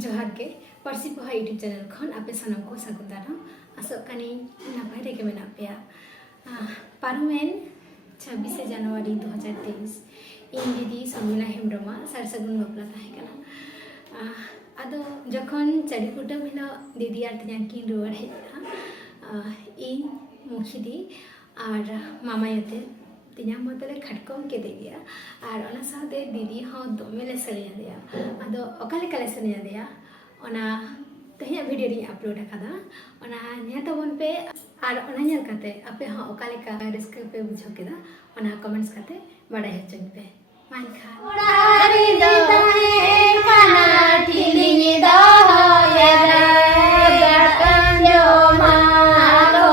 जोहार के Parsi poha YouTube channel खन आपे सानम को सागुन दाराम आसो कानी नापाय रेगे मेना पेया पारमेन 26 जनवरी 2023 इन दीदी समिला हेमब्रमा सार सागुन बापला ताहे कना आदो जखन चारि कुटुम हिलो दीदी आर तिना किन रुवार हेजना इन मुखिदी आर मामायते तिना मतले खटकम के दे गया और ओना साथे दीदी हाँ दोमेले सरिया दिया आदो ओकाले काले सरिया दिया ओना तहिया वीडियो री अपलोड अकादा ओना न्या तबन पे और ओना नेल काते आपे हाँ ओकाले का रिस्क पे बुझो केदा ओना कमेंट्स काते बड़ा हेचन पे मान खा ओडारी दहे काना ठिलिनि दहयरा गटंजो मालो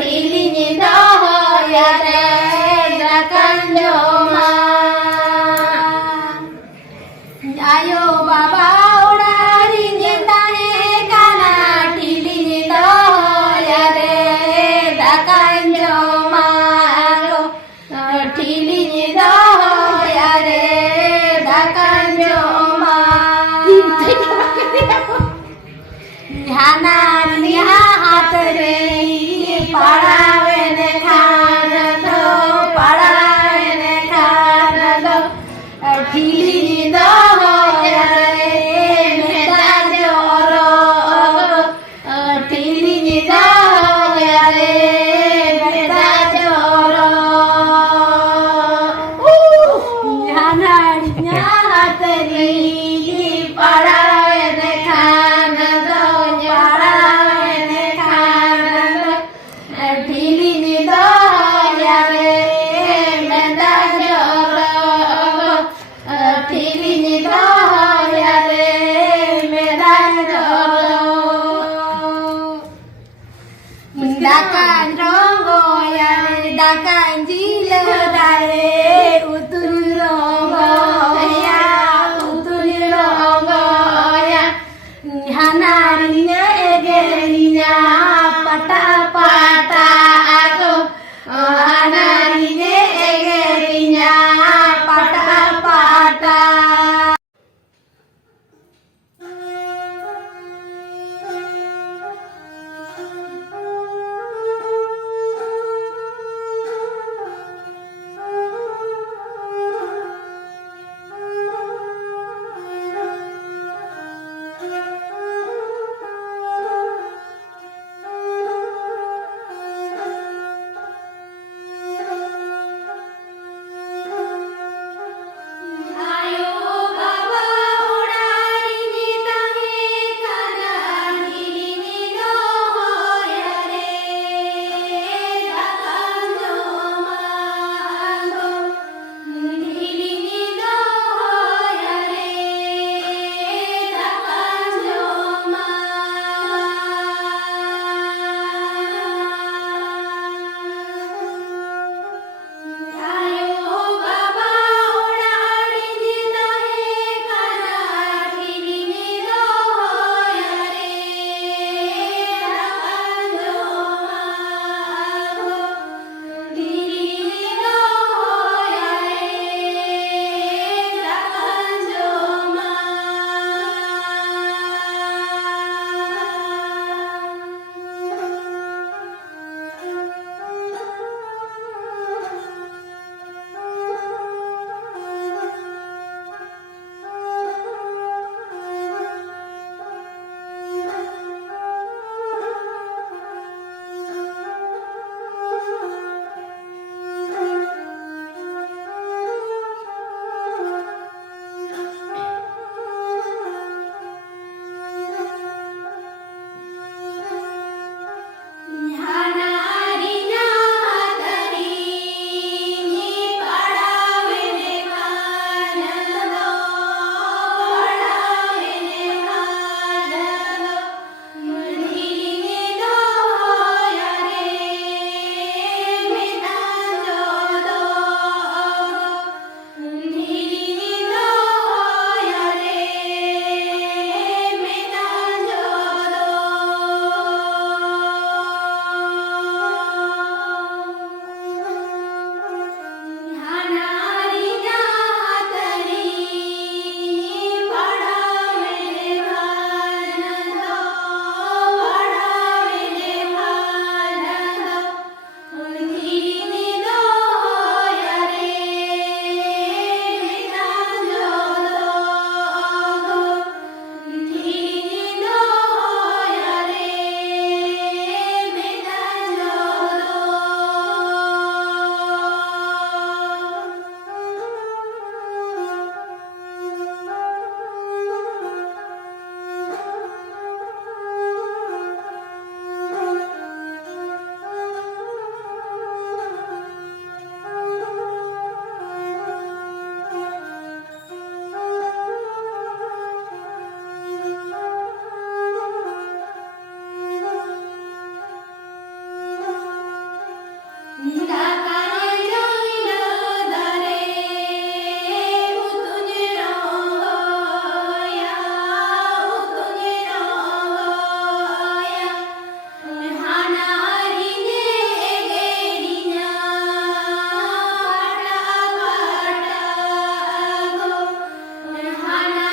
ठिलिनि दहयरा गटंजो मा आयो बाबा ओडारी दहे काना ठिलिनि दहयरा गटंजो मालो ठिलिनि ध्याना निहा हाथ रे पढ़ावे ने खान दो पढ़ावे ने खान दो ठिली दो रे मेरा जोरो ठिली दो रे मेरा जोरो ध्याना निहा हाथ रे पढ़ावे ने खान दो Nyana